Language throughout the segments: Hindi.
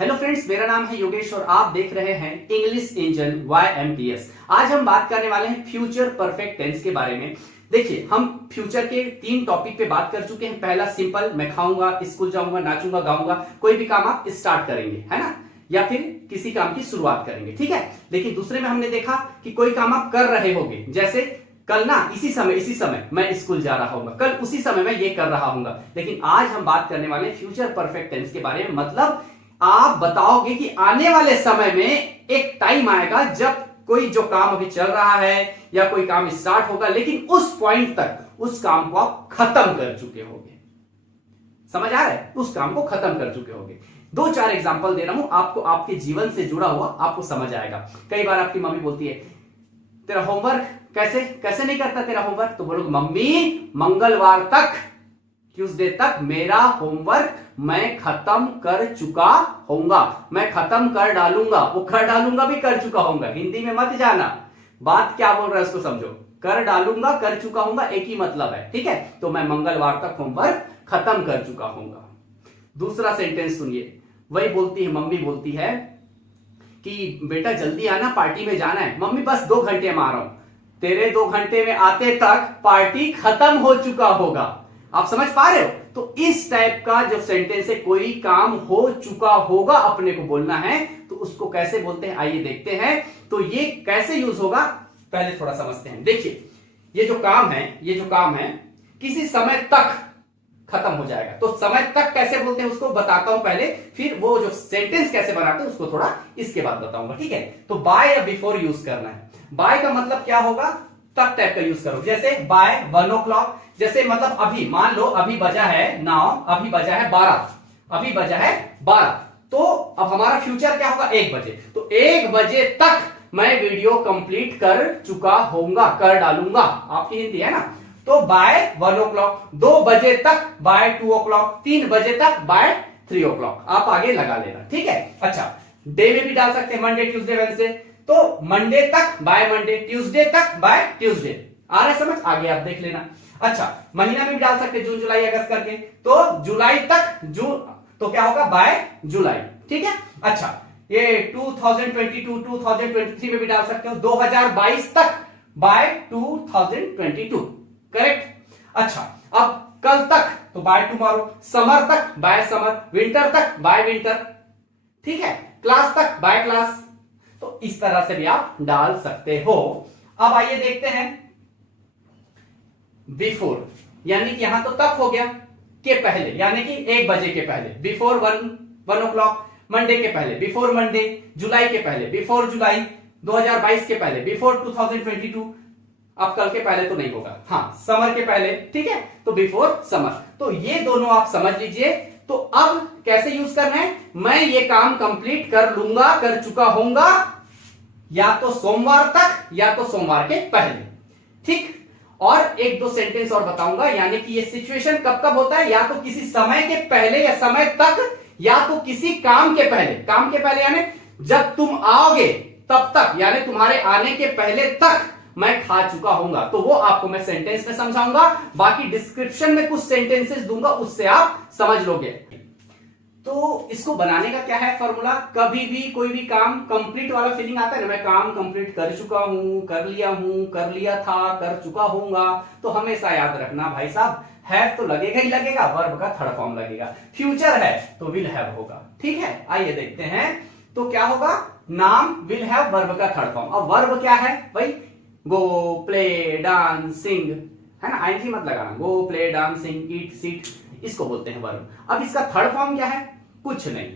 हेलो फ्रेंड्स, मेरा नाम है योगेश और आप देख रहे हैं इंग्लिश इंजन YMTS। आज हम बात करने वाले हैं फ्यूचर परफेक्ट टेंस के बारे में। देखिए, हम फ्यूचर के 3 टॉपिक पे बात कर चुके हैं। पहला सिंपल, मैं खाऊंगा, स्कूल जाऊंगा, नाचूंगा, गाऊंगा, कोई भी काम आप स्टार्ट करेंगे, है ना, या फिर किसी काम की शुरुआत करेंगे, ठीक है। लेकिन दूसरे में हमने देखा कि कोई काम आप कर रहे होंगे, जैसे कल ना इसी समय मैं स्कूल जा रहा हूंगा, कल उसी समय मैं ये कर रहा हूंगा। लेकिन आज हम बात करने वाले हैं फ्यूचर परफेक्ट टेंस के बारे में। मतलब आप बताओगे कि आने वाले समय में एक टाइम आएगा जब कोई जो काम अभी चल रहा है या कोई काम स्टार्ट होगा, लेकिन उस पॉइंट तक उस काम को आप खत्म कर चुके होंगे। समझ आ रहा है? उस काम को खत्म कर चुके होंगे। 2-4 एग्जांपल दे रहा हूं आपको, आपके जीवन से जुड़ा हुआ, आपको समझ आएगा। कई बार आपकी मम्मी बोलती है, तेरा होमवर्क कैसे नहीं करता तेरा होमवर्क, तो बोलोगे मम्मी मंगलवार तक, ट्यूसडे तक मेरा होमवर्क मैं खत्म कर चुका होऊंगा, मैं खत्म कर डालूंगा। वो कर डालूंगा भी कर चुका होऊंगा, हिंदी में मत जाना, बात क्या बोल रहा है उसको समझो। कर डालूंगा, कर चुका होऊंगा, एक ही मतलब है, ठीक है। तो मैं मंगलवार तक होमवर्क खत्म कर चुका होऊंगा। दूसरा सेंटेंस सुनिए, वही बोलती है, मम्मी बोलती है कि बेटा जल्दी आना, पार्टी में जाना है। मम्मी बस 2 घंटे में आ रहा हूं। तेरे 2 घंटे में आते तक पार्टी खत्म हो चुका होगा। आप समझ पा रहे हो? तो इस टाइप का जो सेंटेंस है, कोई काम हो चुका होगा अपने को बोलना है, तो उसको कैसे बोलते हैं आइए देखते हैं। तो ये कैसे यूज होगा पहले थोड़ा समझते हैं। देखिए, ये जो काम है किसी समय तक खत्म हो जाएगा। तो समय तक कैसे बोलते हैं उसको बताता हूं पहले, फिर वो जो सेंटेंस कैसे बनाते हैं उसको थोड़ा इसके बाद बताऊंगा, ठीक है। तो बाय या बिफोर यूज करना है। बाय का मतलब क्या होगा, तक टाइप का यूज करो। जैसे बाय 1 o'clock, जैसे मतलब अभी, मान लो अभी बजा है नाउ, अभी बजा है 12, तो अब हमारा फ्यूचर क्या होगा 1 बजे। तो 1 बजे तक मैं वीडियो कंप्लीट कर चुका होऊंगा, कर डालूंगा, आपकी हिंदी है ना। तो बाय 1 o'clock, 2 बजे तक बाय 2 o'clock, 3 बजे तक बाय 3 o'clock, आप आगे लगा लेना, ठीक है। अच्छा, डे में भी डाल सकते हैं, मंडे ट्यूसडे वेडनेसडे, तो मंडे तक बाय मंडे, ट्यूसडे तक बाय ट्यूसडे। आ रहा है समझ? आगे आप देख लेना। अच्छा, महीना में भी डाल सकते हैं, जून जुलाई अगस्त करके, तो जुलाई तक जून, तो क्या होगा बाय जुलाई, ठीक है। अच्छा, ये 2022 2023 में भी डाल सकते हो, 2022 तक बाय 2022, करेक्ट। अच्छा, अब कल तक तो बाय टुमारो, समर तक बाय समर, विंटर तक बाय विंटर, ठीक है, क्लास तक बाय क्लास। तो इस तरह से भी आप डाल सकते हो। अब आइए देखते हैं बिफोर, यानी कि यहां तो तक हो गया, के पहले, यानी कि 1 बजे के पहले, बिफोर 1 o'clock, मंडे के पहले, बिफोर मंडे, जुलाई के पहले, बिफोर जुलाई, 2022 के पहले, बिफोर 2022, अब कल के पहले तो नहीं होगा, हाँ समर के पहले, ठीक है, तो बिफोर समर। तो ये दोनों आप समझ लीजिए। तो अब कैसे यूज करना है, मैं ये काम कंप्लीट कर लूंगा, कर चुका होऊंगा, या तो सोमवार तक या तो सोमवार के पहले, ठीक। और 1-2 सेंटेंस और बताऊंगा, यानी कि ये सिचुएशन कब कब होता है, या तो किसी समय के पहले या समय तक, या तो किसी काम के पहले। काम के पहले यानी जब तुम आओगे तब तक, यानी तुम्हारे आने के पहले तक मैं खा चुका होऊंगा। तो वो आपको मैं सेंटेंस में समझाऊंगा, बाकी डिस्क्रिप्शन में कुछ सेंटेंसेस दूंगा, उससे आप समझ लोगे। तो इसको बनाने का क्या है फॉर्मूला, कभी भी कोई भी काम कंप्लीट वाला फीलिंग आता है ना, मैं काम कंप्लीट कर चुका हूं, कर लिया था, कर चुका होऊंगा, तो हमेशा याद रखना भाई साहब, हैव तो लगेगा ही लगेगा, वर्ब का थर्ड फॉर्म लगेगा। फ्यूचर है तो विल हैव होगा, ठीक है। आइए देखते हैं, तो क्या होगा, नाम विल हैव, वर्ब का थर्ड फॉर्म। अब वर्ब क्या है भाई, गो प्ले डांस सिंग, है ना, आईएनजी मत लगाना, गो प्ले डांस सिंग ईट सीट, इसको बोलते हैं वर्ब। अब इसका थर्ड फॉर्म क्या है, कुछ नहीं,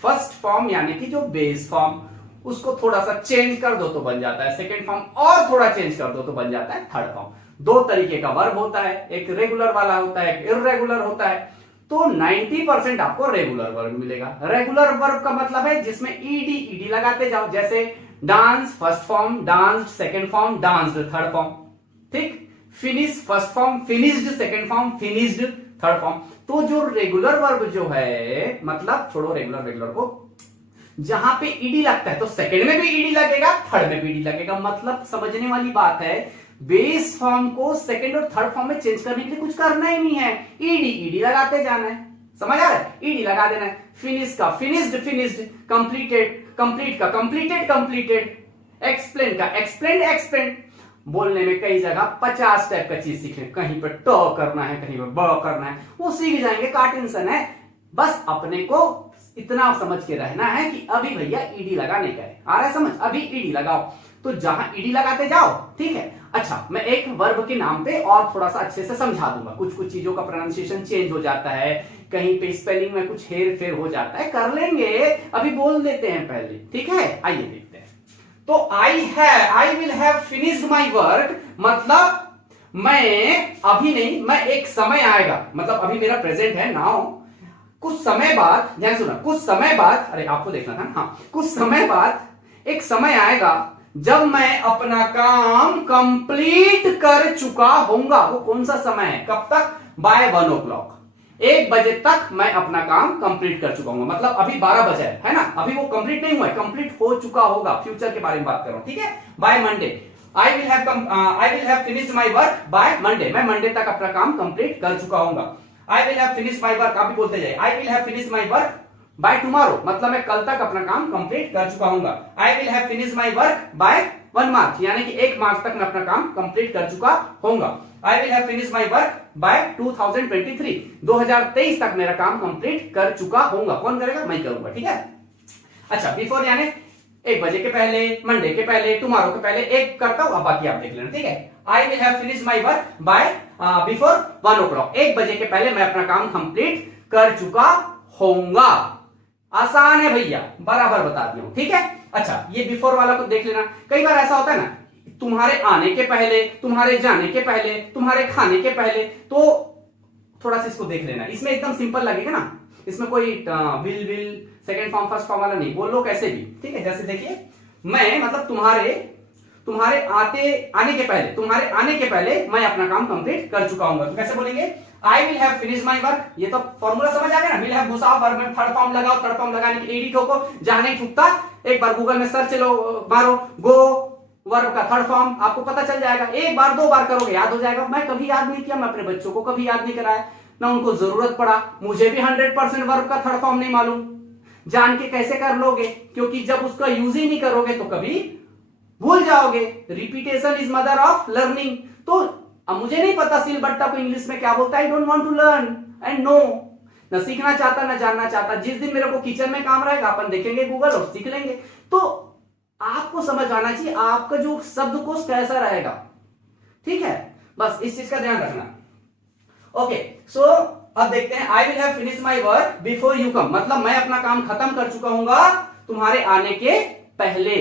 फर्स्ट फॉर्म यानी कि जो बेस फॉर्म, उसको थोड़ा सा चेंज कर दो तो बन जाता है सेकंड फॉर्म, और थोड़ा चेंज कर दो तो बन जाता है थर्ड फॉर्म। 2 तरीके का वर्ब होता है, एक रेगुलर वाला होता है, एक इर्रेगुलर होता है। तो 90% आपको रेगुलर वर्ब मिलेगा। रेगुलर वर्ब का मतलब है जिसमें ईडी लगाते जाओ, जैसे dance first form, danced second form, danced third form, ठीक। Finish first form, finished second form, finished third form. तो जो रेगुलर वर्ब जो है, मतलब छोड़ो रेगुलर को, जहां पे ईडी लगता है तो सेकंड में भी ईडी लगेगा, थर्ड में भी ईडी लगेगा। मतलब समझने वाली बात है, बेस फॉर्म को सेकंड और थर्ड फॉर्म में चेंज करने के लिए कुछ करना ही नहीं है, ईडी लगाते जाना है। समझ आ रहा है? ईडी लगा देना है। फिनिश का फिनिश्ड फिनिश्ड, कंप्लीटेड कंप्लीट का कंप्लीटेड कंप्लीटेड, एक्सप्लेन का एक्सप्लेन एक्सप्लेन। बोलने में कई जगह 50 टाइप का चीज सीखने, कहीं पर ट करना है, कहीं पर ब करना है, वो सीख जाएंगे, का टेंशन है। बस अपने को इतना समझ के रहना है कि अभी भैया ईडी लगाने का है। आ रहा है समझ? अभी ईडी लगाओ, तो जहां ईडी लगाते जाओ, ठीक है। अच्छा, मैं एक वर्ब के नाम पे और थोड़ा सा अच्छे से समझा दूंगा। कुछ कुछ चीजों का प्रोनाउंसिएशन चेंज हो जाता है, कहीं पे स्पेलिंग में कुछ हेर फेर हो जाता है, कर लेंगे, अभी बोल देते हैं पहले, ठीक है। आइए देखते हैं। तो आई will have finished my work, मतलब मैं अभी नहीं, मैं एक समय आएगा, मतलब अभी मेरा प्रेजेंट है नाउ, कुछ समय बाद, ध्यान सुना, कुछ समय बाद, अरे आपको देखना था, हाँ, कुछ समय बाद एक समय आएगा जब मैं अपना काम कंप्लीट कर चुका होऊंगा। वो कौन सा समय है? कब तक? बाय 1 o'clock, 1 बजे तक मैं अपना काम कंप्लीट कर चुका हूं। मतलब अभी 12 बजे है ना, अभी वो कंप्लीट नहीं हुआ है, कंप्लीट हो चुका होगा। फ्यूचर के बारे में बात कर रहा हूं, ठीक है। By Monday I will have finished my work by Monday, मैं मंडे तक अपना काम कंप्लीट कर चुका हूंगा। I will have finished my work, आप भी बोलते जाइए, I will have finished my work by tomorrow, मतलब मैं कल तक अपना काम कंप्लीट कर चुका हूंगा। I will have finished my work by 1 March, यानी कि 1 मार्च तक मैं अपना काम कंप्लीट कर चुका होऊंगा। आई will have finished my work bye 2023, 2023 तक मेरा काम कंप्लीट कर चुका होऊंगा। कौन करेगा? मैं करूंगा, ठीक है। अच्छा, बिफोर यानी 1 बजे के पहले, मंडे के पहले, टुमारो के पहले, एक करता हूं, अब बाकी आप देख लेना, ठीक है। आई will have finished my work bye before 1 o'clock, 1 बजे के पहले मैं अपना काम कंप्लीट कर चुका होऊंगा। आसान है भैया, बराबर बता दिया हूं, ठीक है। अच्छा, ये बिफोर वाला को देख लेना। कई बार ऐसा होता है ना, तुम्हारे आने के पहले, तुम्हारे जाने के पहले, तुम्हारे खाने के पहले, तो थोड़ा सा इसको देख लेना। इसमें एकदम सिंपल लगेगा ना, इसमें कोई will second form first form वाला नहीं, बोल लो कैसे भी, ठीक है। जैसे देखिए, मैं मतलब तुम्हारे आने के पहले मैं अपना काम कंप्लीट कर चुका हूं। तो कैसे बोलेंगे? आई will have finished my work, ये तो फॉर्मूला समझ आ गया ना। विल हैव घुसाओ, वर्ब में थर्ड फॉर्म लगाओ, थर्ड फॉर्म लगाने के लिए ईडी ठोको, जहां नहीं ठुकता एक बार गूगल में सर्च मारो, गो वर्ब का थर्ड फॉर्म, आपको पता चल जाएगा। एक बार 2 बार करोगे याद हो जाएगा। मैं कभी याद नहीं किया, मैं अपने बच्चों को कभी याद नहीं कराया, ना उनको जरूरत पड़ा, मुझे भी 100% वर्ब का थर्ड फॉर्म नहीं मालूम। जान के कैसे कर लोगे? क्योंकि जब उसका यूज ही नहीं करोगे तो कभी भूल जाओगे। Repetition is mother of learning. तो अब मुझे नहीं पता सिलबट्टा को इंग्लिश में क्या बोलता है। I don't want to learn and no, ना सीखना चाहता ना जानना चाहता। जिस दिन मेरे को किचन में काम रहेगा, अपन देखेंगे गूगल और सीख लेंगे। तो आपको समझ आना चाहिए आपका जो शब्दकोश कैसा रहेगा, ठीक है। बस इस चीज का ध्यान रखना। ओके, सो अब देखते हैं। आई will have finished my work before you come, मतलब मैं अपना काम खत्म कर चुका हूंगा तुम्हारे आने के पहले।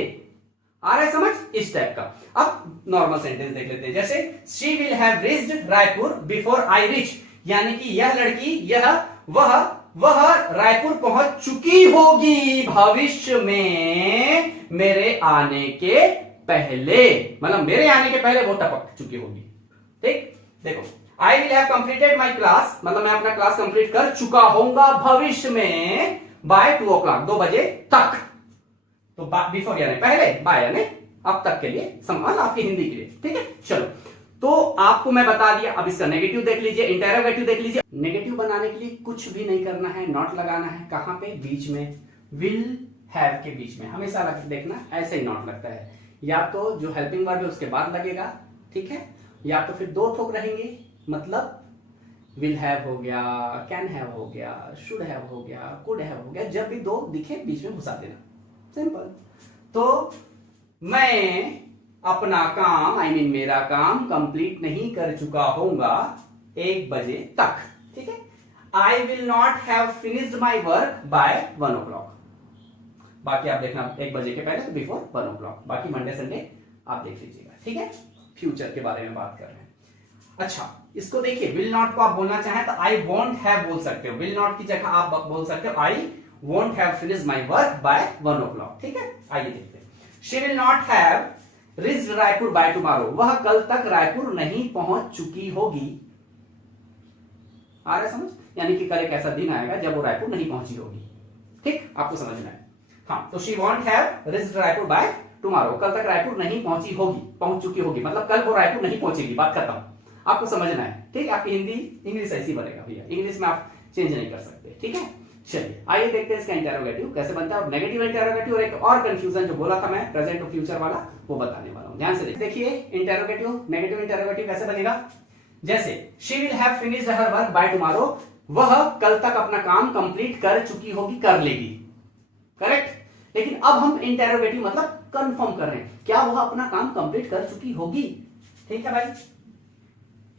आ रहा है समझ? इस टाइप का। अब नॉर्मल सेंटेंस देख लेते हैं, जैसे she will have reached Raipur before I reach, यानी कि यह लड़की, वह रायपुर पहुंच चुकी होगी भविष्य में मेरे आने के पहले, मतलब मेरे आने के पहले वो टपक चुकी होगी, ठीक। देखो, आई will have completed my class, मतलब मैं अपना क्लास कंप्लीट कर चुका होऊंगा भविष्य में बाय 2 o'clock, 2 बजे तक। तो बिफोर यानी पहले, बाय यानी अब तक के लिए, समान आपकी हिंदी के लिए, ठीक है। चलो, तो आपको मैं बता दिया। अब इसका नेगेटिव देख लीजिए, इंटरोगेटिव देख लीजिए। नेगेटिव बनाने के लिए कुछ भी नहीं करना है, नॉट लगाना है। कहां पे? बीच में, विल हैव के बीच में हमेशा देखना, ऐसे ही नॉट लगता है। या तो जो हेल्पिंग वर्ब है उसके बाद लगेगा, ठीक है, या तो फिर 2 ठोक रहेंगे, मतलब विल हैव हो गया, कैन हैव हो गया, शुड हैव हो गया, कुड हैव हो गया। जब भी 2 दिखे बीच में घुसा देना, सिंपल। तो मैं अपना काम, आई मीन मेरा काम कंप्लीट नहीं कर चुका होऊंगा 1 बजे तक, ठीक है। I will not have finished my work by 1 o'clock, बाकी आप देखना 1 बजे के पहले, तो बिफोर 1 o'clock। बाकी मंडे संडे आप देख लीजिएगा, ठीक है। फ्यूचर के बारे में बात कर रहे हैं। अच्छा, इसको देखिए, विल नॉट को आप बोलना चाहें तो आई वोंट हैव बोल सकते हो। विल नॉट की जगह आप बोल सकते हो I won't have finished my work by 1 o'clock, ठीक है। आइए देखते हैं। She will not have reached Raipur by tomorrow, वह कल तक रायपुर नहीं पहुंच चुकी होगी। आ रहा है समझ? यानी कि कल एक ऐसा दिन आएगा जब वो रायपुर नहीं पहुंची होगी, ठीक, आपको समझना है। हाँ, तो she want have reached Raipur by tomorrow, कल तक रायपुर नहीं पहुंच चुकी होगी, मतलब कल वो रायपुर नहीं पहुंचेगी। बात करता हूं, आपको समझना है, ठीक। आपकी हिंदी इंग्लिश ऐसी बनेगा भैया। इंग्लिश में आप चेंज नहीं कर सकते। ठीक है, चलिए आइए देखते हैं इसका इंटेरोगेटिव कैसे बनता है। नेगेटिव इंटेरोगेटिव और एक और कंफ्यूजन जो बोला था मैं प्रेजेंट और फ्यूचर वाला, वो बताने वाला हूं। ध्यान से देखिए इंटेरोगेटिव, नेगेटिव इंटेरोगेटिव कैसे बनेगा। जैसे she will have finished her work by tomorrow, वह कल तक अपना काम कंप्लीट कर चुकी होगी, कर लेगी। करेक्ट। लेकिन अब हम इंटेरोगेटिव मतलब कंफर्म कर रहे हैं, क्या वह अपना काम कंप्लीट कर चुकी होगी। ठीक है भाई,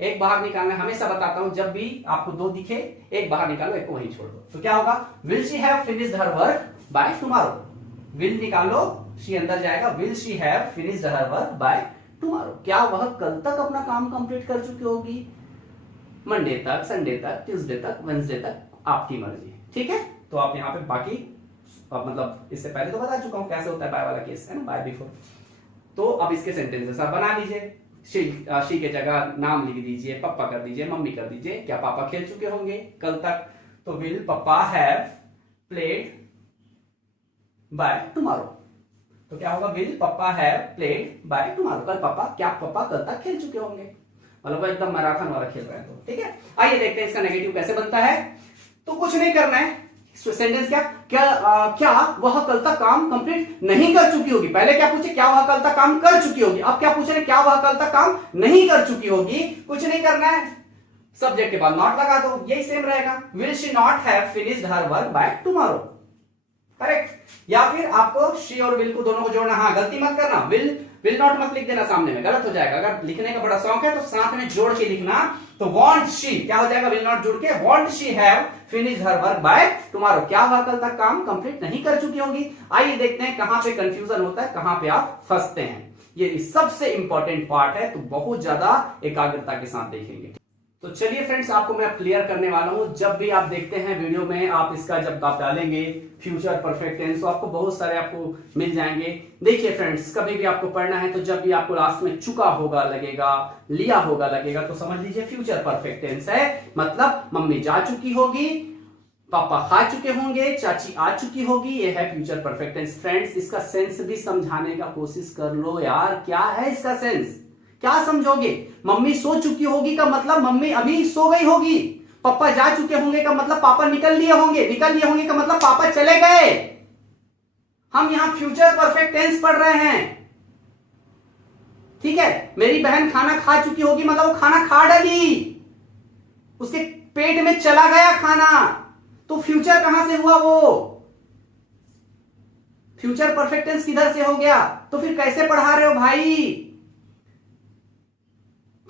एक बाहर निकालना, हमेशा बताता हूं जब भी आपको दो दिखे एक बाहर निकालो, एक को वहीं छोड़ दो। तो क्या होगा, will she have finished her work by tomorrow, will निकालो, शी अंदर जाएगा, will she have finished her work by tomorrow, क्या वह कल तक अपना काम कंप्लीट कर चुकी होगी, मंडे तक, संडे तक, ट्यूसडे तक, वेंसडे तक, आपकी मर्जी। ठीक है, तो आप यहाँ पे बाकी मतलब इससे पहले तो बता चुका हूं कैसे होता है बाय वाला केस, है ना, बाय बिफोर। तो अब इसके सेंटेंसेस आप बना लीजिए, शी के जगह नाम लिख दीजिए, पापा कर दीजिए, मम्मी कर दीजिए। क्या पापा खेल चुके होंगे कल तक, तो विल पापा हैव प्लेड बाय टुमारो, तो क्या होगा, विल पापा हैव प्लेड बाय टुमारो, कल पापा, क्या पापा कल तक खेल चुके होंगे, मतलब एकदम मैराथन वाला खेल रहे हैं। तो ठीक है, आइए देखते हैं इसका नेगेटिव कैसे बनता है। तो कुछ नहीं करना है, सेंटेंस क्या वह कल तक काम कंप्लीट नहीं कर चुकी होगी। पहले क्या पूछे, क्या वह कल तक काम कर चुकी होगी, अब क्या पूछ रहे, क्या वह कल तक काम नहीं कर चुकी होगी। कुछ नहीं करना है, सब्जेक्ट के बाद नॉट लगा दो, यही सेम रहेगा, will she not have finished her work by tomorrow. Correct. या फिर आपको शी और विल को दोनों को जोड़ना, हाँ गलती मत करना, विल नॉट मत लिख देना सामने में, गलत हो जाएगा। अगर लिखने का बड़ा शौक है तो साथ में जोड़ के लिखना, तो वांट शी क्या हो जाएगा, विल नॉट जुड़ के want she have finished her work by tomorrow, क्या वह कल तक काम कंप्लीट नहीं कर चुकी होगी। आइए देखते हैं कहां पे कंफ्यूजन होता है, कहां पे आप फंसते हैं। ये सबसे इंपॉर्टेंट पार्ट है, तो बहुत ज्यादा एकाग्रता के साथ देखेंगे। तो चलिए फ्रेंड्स, आपको मैं क्लियर करने वाला हूं। जब भी आप देखते हैं वीडियो में, आप इसका जब आप डालेंगे फ्यूचर परफेक्ट टेंस, तो आपको बहुत सारे आपको मिल जाएंगे। देखिए फ्रेंड्स, कभी भी आपको पढ़ना है तो जब भी आपको लास्ट में चुका होगा लगेगा, लिया होगा लगेगा, तो समझ लीजिए फ्यूचर परफेक्ट टेंस है। मतलब मम्मी जा चुकी होगी, पापा खा चुके होंगे, चाची आ चुकी होगी, ये है फ्यूचर परफेक्ट टेंस। फ्रेंड्स, इसका सेंस भी समझाने का कोशिश कर लो यार, क्या है इसका सेंस, क्या समझोगे। मम्मी सो चुकी होगी का मतलब मम्मी अभी सो गई होगी, पापा जा चुके होंगे का मतलब पापा निकल लिए होंगे का मतलब पापा चले गए। हम यहां फ्यूचर परफेक्ट टेंस पढ़ रहे हैं। ठीक है, मेरी बहन खाना खा चुकी होगी मतलब वो खाना खा डाली, उसके पेट में चला गया खाना, तो फ्यूचर कहां से हुआ, वो फ्यूचर परफेक्ट टेंस किधर से हो गया। तो फिर कैसे पढ़ा रहे हो भाई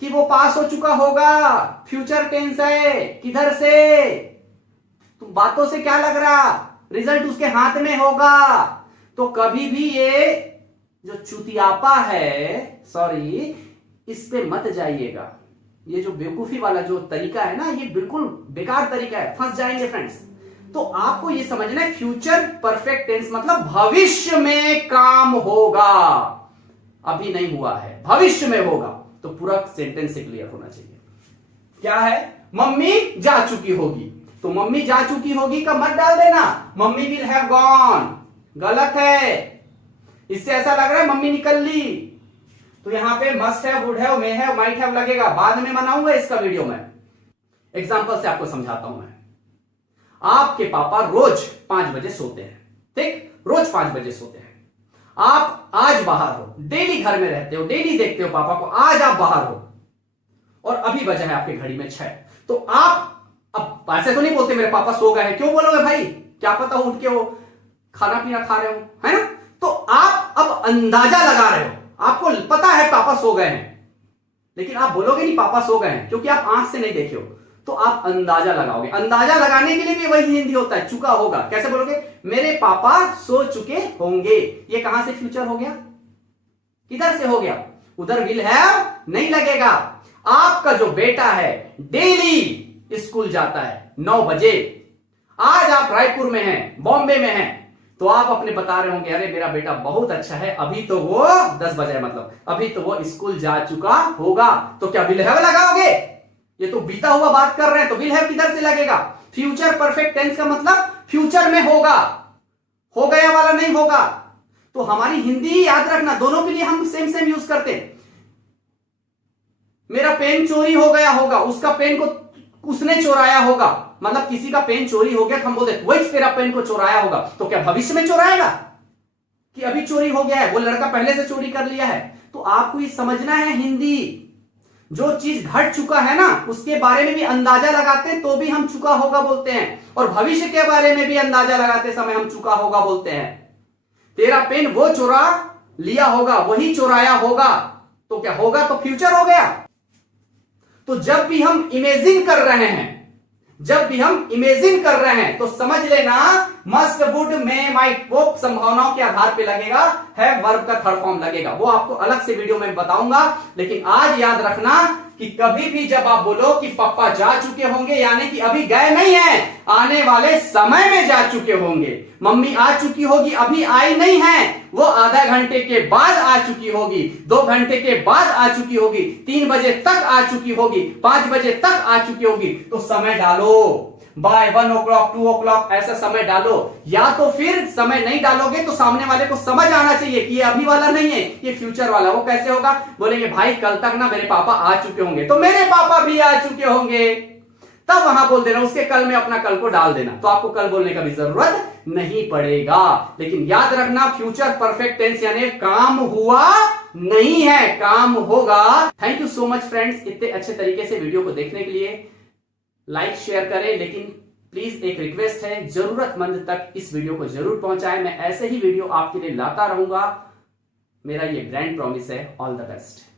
कि वो पास हो चुका होगा, फ्यूचर टेंस है, किधर से, तुम बातों से क्या लग रहा, रिजल्ट उसके हाथ में होगा। तो कभी भी ये जो चुतियापा है, सॉरी, इस पे मत जाइएगा। ये जो बेवकूफी वाला जो तरीका है ना, ये बिल्कुल बेकार तरीका है, फंस जाएंगे फ्रेंड्स। तो आपको ये समझना है, फ्यूचर परफेक्ट टेंस मतलब भविष्य में काम होगा, अभी नहीं हुआ है, भविष्य में होगा। तो पूरा सेंटेंस से क्लियर होना चाहिए। क्या है, मम्मी जा चुकी होगी, तो मम्मी जा चुकी होगी का मत डाल देना, मम्मी विल हैव गॉन, गलत है। इससे ऐसा लग रहा है मम्मी निकल ली, तो यहां पे must have, would have, may have, might have लगेगा, बाद में बनाऊंगा इसका वीडियो में। एग्जांपल से आपको समझाता हूं मैं। आपके पापा रोज 5 बजे सोते हैं, ठीक, रोज 5 बजे सोते हैं। आप आज बाहर हो, डेली घर में रहते हो, डेली देखते हो पापा को, आज आप बाहर हो और अभी बजा है आपके घड़ी में 6, तो आप अब ऐसे तो नहीं बोलते मेरे पापा सो गए हैं, क्यों बोलोगे भाई, क्या पता उठ के वो खाना पीना खा रहे हो, है ना। तो आप अब अंदाजा लगा रहे हो, आपको पता है पापा सो गए हैं, लेकिन आप बोलोगे नहीं पापा सो गए हैं, क्योंकि आप आंख से नहीं देखे हो, तो आप अंदाजा लगाओगे। अंदाजा लगाने के लिए भी वही हिंदी होता है, चुका होगा। कैसे बोलोगे, मेरे पापा सो चुके होंगे, ये कहां से फ्यूचर हो गया, किधर से हो गया, उधर विल हैव नहीं लगेगा। आपका जो बेटा है डेली स्कूल जाता है 9 बजे, आज आप रायपुर में हैं, बॉम्बे में हैं, तो आप अपने बता रहे होंगे अरे मेरा बेटा बहुत अच्छा है, अभी तो वो 10 बजे, मतलब अभी तो वो स्कूल जा चुका होगा, तो क्या विल हैव लगाओगे। ये तो बीता हुआ बात कर रहे हैं, तो विल हैव किधर से लगेगा। फ्यूचर परफेक्ट टेंस का मतलब फ्यूचर में होगा, हो गया वाला नहीं होगा। तो हमारी हिंदी याद रखना, दोनों के लिए हम सेम सेम यूज करते हैं। मेरा पेन चोरी हो गया होगा, उसका पेन को उसने चुराया होगा, मतलब किसी का पेन चोरी हो गया तो हम बोलते वही तेरा पेन को चुराया होगा, तो क्या भविष्य में चुराएगा कि अभी चोरी हो गया है, वो लड़का पहले से चोरी कर लिया है? तो आपको ये समझना है, हिंदी जो चीज घट चुका है ना उसके बारे में भी अंदाजा लगाते हैं तो भी हम चुका होगा बोलते हैं, और भविष्य के बारे में भी अंदाजा लगाते समय हम चुका होगा बोलते हैं। तेरा पेन वो चुरा लिया होगा, वही चुराया होगा, तो क्या होगा? तो फ्यूचर हो गया। तो जब भी हम इमेजिन कर रहे हैं, जब भी हम इमेजिन कर रहे हैं तो समझ लेना मस्ट, वुड, मे, माइट वो संभावनाओं के आधार पे लगेगा, है वर्ब का थर्ड फॉर्म लगेगा। वो आपको अलग से वीडियो में बताऊंगा, लेकिन आज याद रखना कि कभी भी जब आप बोलो कि पापा जा चुके होंगे, यानी कि अभी गए नहीं है, आने वाले समय में जा चुके होंगे। मम्मी आ चुकी होगी, अभी आई नहीं है, वो आधा घंटे के बाद आ चुकी होगी, 2 घंटे के बाद आ चुकी होगी, 3 बजे तक आ चुकी होगी, 5 बजे तक आ चुकी होगी। तो समय डालो, बाय 1 o'clock 2 o'clock ऐसा समय डालो, या तो फिर समय नहीं डालोगे तो सामने वाले को समझ आना चाहिए कि ये अभी वाला नहीं है, ये फ्यूचर वाला। वो कैसे होगा? बोलेंगे भाई कल तक ना मेरे पापा आ चुके होंगे, तो मेरे पापा भी आ चुके होंगे, तब वहां बोल देना, उसके कल में अपना कल को डाल देना, तो आपको कल बोलने का भी जरूरत नहीं पड़ेगा। लेकिन याद रखना फ्यूचर परफेक्ट टेंस यानी काम हुआ नहीं है, काम होगा। Thank you so much friends, इतने अच्छे तरीके से वीडियो को देखने के लिए। लाइक शेयर करें, लेकिन प्लीज एक रिक्वेस्ट है, जरूरतमंद तक इस वीडियो को जरूर पहुंचाएं। मैं ऐसे ही वीडियो आपके लिए लाता रहूंगा, मेरा ये ब्रांड प्रॉमिस है। All the best.